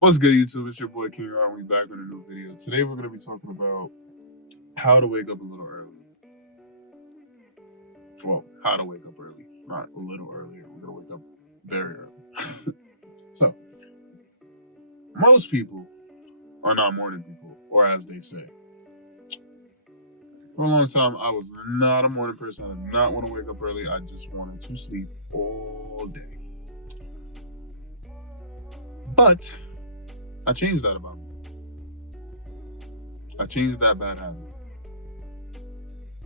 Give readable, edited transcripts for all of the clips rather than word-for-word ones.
What's good, YouTube? It's your boy King R. We back with a new video. Today we're going to be talking about how to wake up a little early. Well, how to wake up early, not a little earlier. We're going to wake up very early. So, most people are not morning people, or as they say. For a long time, I was not a morning person. I did not want to wake up early. I just wanted to sleep all day. But I changed that about me. I changed that bad habit.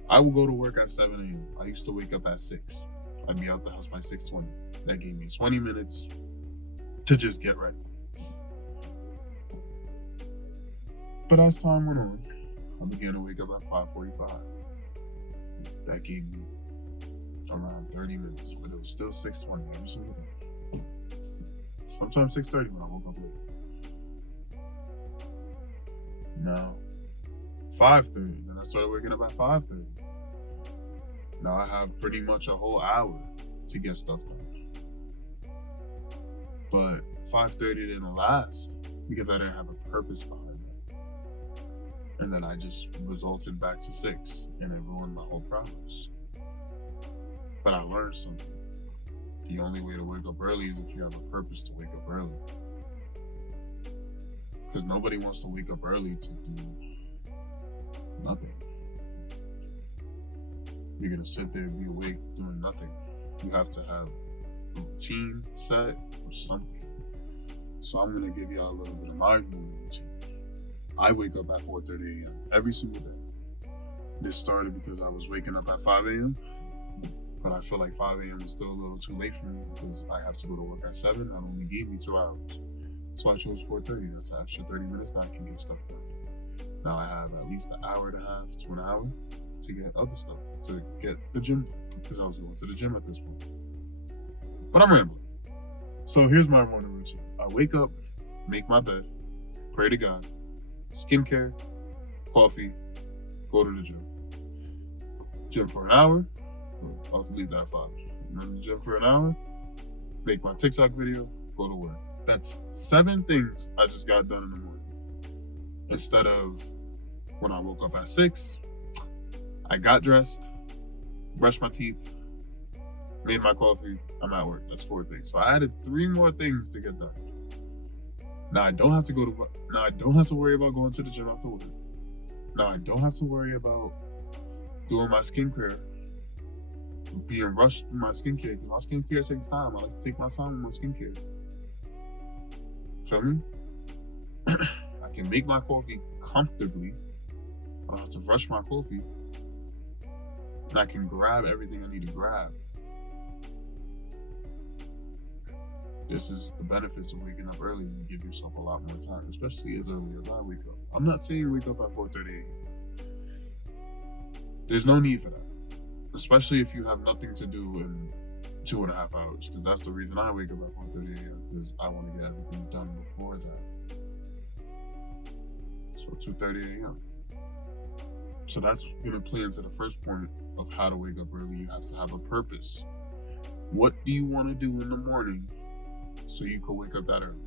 I would go to work at 7 a.m. I used to wake up at 6. I'd be out the house by 6:20. That gave me 20 minutes to just get ready. But as time went on, I began to wake up at 5:45. That gave me around 30 minutes, but it was still 6:20 every single day. Sometimes 6:30 when I woke up late. Now, 5:30, then I started waking up at 5:30. Now I have pretty much a whole hour to get stuff done. But 5:30 didn't last because I didn't have a purpose behind it. And then I just resulted back to 6 and it ruined my whole progress. But I learned something. The only way to wake up early is if you have a purpose to wake up early. Because nobody wants to wake up early to do nothing. You're gonna sit there and be awake doing nothing. You have to have a routine set or something. So I'm gonna give y'all a little bit of my morning routine. I wake up at 4:30 a.m. every single day. This started because I was waking up at 5 a.m. But I feel like 5 a.m. is still a little too late for me because I have to go to work at 7. That only gave me 2 hours. So I chose 4:30. That's an extra 30 minutes that I can get stuff done. Now I have at least an hour and a half to an hour to get other stuff, to get the gym, because I was going to the gym at this point. But I'm rambling. So here's my morning routine. I wake up, make my bed, pray to God, skincare, coffee, go to the gym. Gym for an hour. I'll leave that at 5. And then the gym for an hour, make my TikTok video, go to work. That's 7 things I just got done in the morning. Instead of when I woke up at 6, I got dressed, brushed my teeth, made my coffee, I'm at work. That's 4 things. So I added 3 more things to get done. Now I don't have to worry about going to the gym after work. Now I don't have to worry about doing my skincare, being rushed through my skincare, because my skincare takes time. I like to take my time with my skincare. Feel me? I can make my coffee comfortably. I don't have to rush my coffee. And I can grab everything I need to grab. This is the benefits of waking up early. You give yourself a lot more time, especially as early as I wake up. I'm not saying wake up at 4:30 a.m. There's no need for that. Especially if you have nothing to do in 2.5 hours, because that's the reason I wake up at 4:30 a.m. because I want to get everything done before that. So 2:30 a.m. So that's going to play into the first point of how to wake up early. You have to have a purpose. What do you want to do in the morning so you can wake up that early?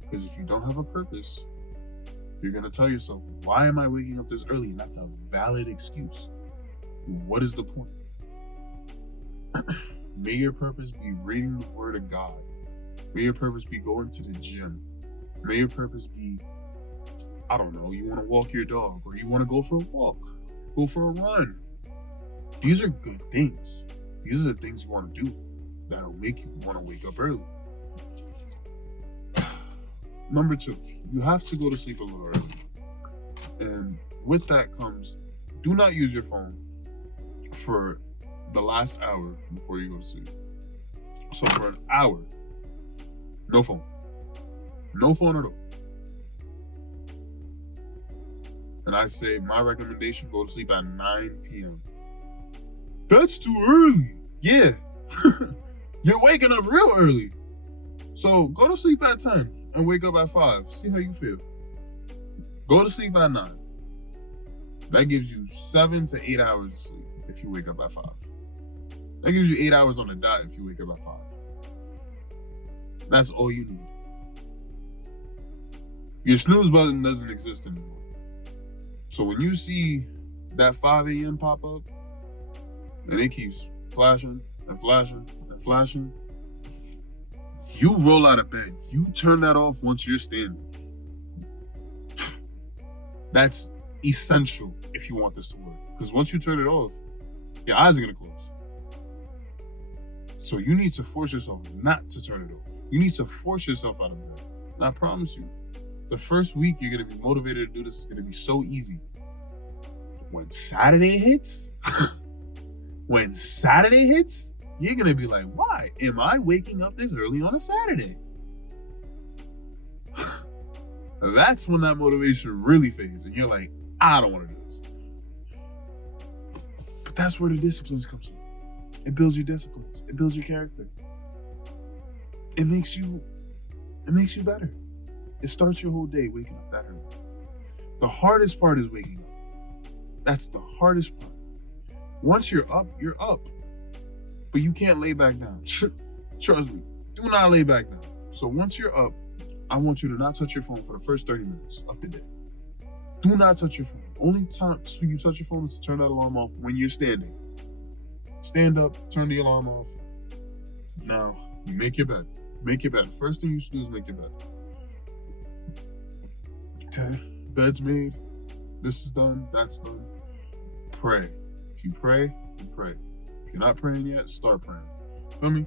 Because if you don't have a purpose, you're going to tell yourself, why am I waking up this early? And that's a valid excuse. What is the point? May your purpose be reading the Word of God. May your purpose be going to the gym. May your purpose be, I don't know, you want to walk your dog, or you want to go for a walk, go for a run. These are good things. These are the things you want to do that'll make you want to wake up early. Number 2, you have to go to sleep a little early. And with that comes, do not use your phone for the last hour before you go to sleep. So for an hour, no phone. No phone at all. And I say my recommendation, go to sleep at 9 p.m. That's too early. Yeah. You're waking up real early. So go to sleep at 10 and wake up at 5. See how you feel. Go to sleep at 9. That gives you 7 to 8 hours of sleep if you wake up at 5. That gives you 8 hours on the dot if you wake up at 5. That's all you need. Your snooze button doesn't exist anymore. So when you see that 5 a.m. pop up and it keeps flashing and flashing and flashing, you roll out of bed. You turn that off once you're standing. That's essential if you want this to work. Because once you turn it off, your eyes are going to close. So you need to force yourself not to turn it off. You need to force yourself out of bed. And I promise you, the first week you're going to be motivated to do this. It's going to be so easy. When Saturday hits, you're going to be like, why am I waking up this early on a Saturday? That's when that motivation really fades. And you're like, I don't want to do this. But that's where the disciplines comes in. It builds your disciplines. It builds your character. It makes you better. It starts your whole day waking up that early. The hardest part is waking up. That's the hardest part. Once you're up, you're up. But you can't lay back down. Trust me. Do not lay back down. So once you're up, I want you to not touch your phone for the first 30 minutes of the day. Do not touch your phone. Only time you touch your phone is to turn that alarm off when you're standing. Stand up, turn the alarm off. Now, you make your bed. Make your bed. First thing you should do is make your bed. Okay, bed's made. This is done. That's done. Pray. If you pray, you pray. If you're not praying yet, start praying. Feel me?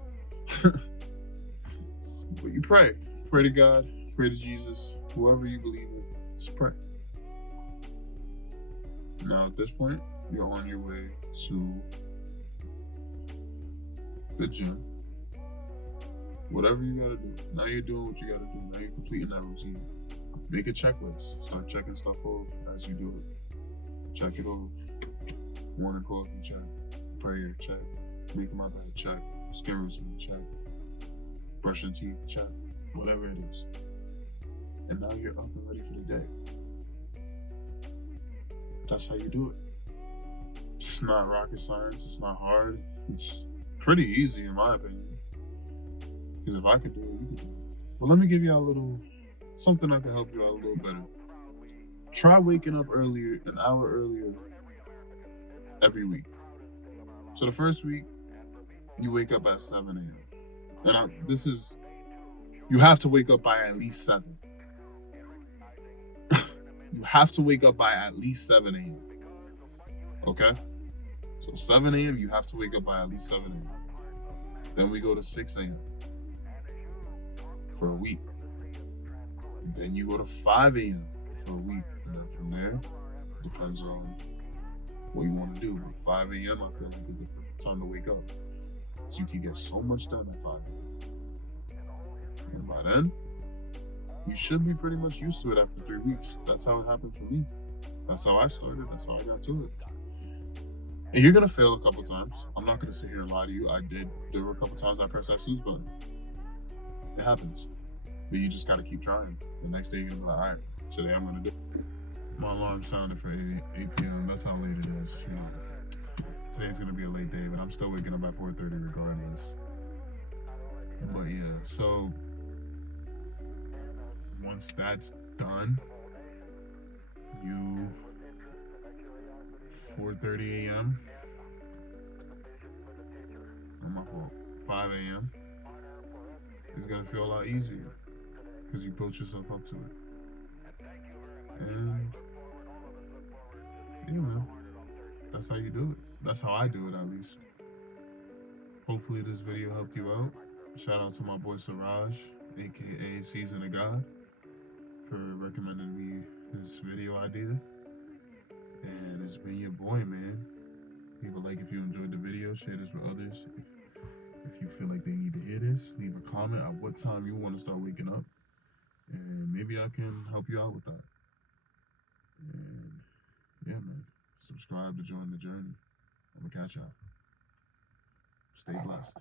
But you pray. Pray to God. Pray to Jesus. Whoever you believe in, just pray. Now, at this point, you're on your way to the gym. Whatever you gotta do. Now you're doing what you gotta do. Now you're completing that routine. Make a checklist. Start checking stuff off as you do it. Check it off. Morning coffee, check. Prayer, check. Making my bed, check. Skin routine, check. Brushing teeth, check. Whatever it is. And now you're up and ready for the day. That's how you do it. It's not rocket science. It's not hard. It's pretty easy in my opinion. Because if I could do it, you could do it. But let me give you a little something that can help you out a little better. Try waking up earlier, an hour earlier every week. So the first week, you wake up at 7 a.m. And you have to wake up by at least 7. You have to wake up by at least 7 a.m. Okay? So 7 a.m., you have to wake up by at least 7 a.m. Then we go to 6 a.m. for a week. And then you go to 5 a.m. for a week. And then from there, depends on what you want to do. But 5 a.m., I feel like is the perfect time to wake up. So you can get so much done at 5 a.m. And by then, you should be pretty much used to it after 3 weeks. That's how it happened for me. That's how I started. That's how I got to it. And you're going to fail a couple times. I'm not going to sit here and lie to you. I did. There were a couple times I pressed that snooze button. It happens. But you just got to keep trying. The next day you're going to be like, all right, today I'm going to do it. My alarm sounded for 8 p.m. That's how late it is. You know, today's going to be a late day, but I'm still waking up at 4:30 regardless. But yeah, so once that's done, 4:30 a.m. on my fault, 5 a.m. is gonna feel a lot easier because you built yourself up to it. And yeah, man, that's how you do it. That's how I do it, at least. Hopefully this video helped you out. Shout out to my boy Siraj, aka Season of God, for recommending me this video idea. And it's been your boy, man. Leave a like if you enjoyed the video. Share this with others. If you feel like they need to hear this, leave a comment at what time you want to start waking up. And maybe I can help you out with that. And yeah, man. Subscribe to join the journey. I'm gonna catch y'all. Stay blessed.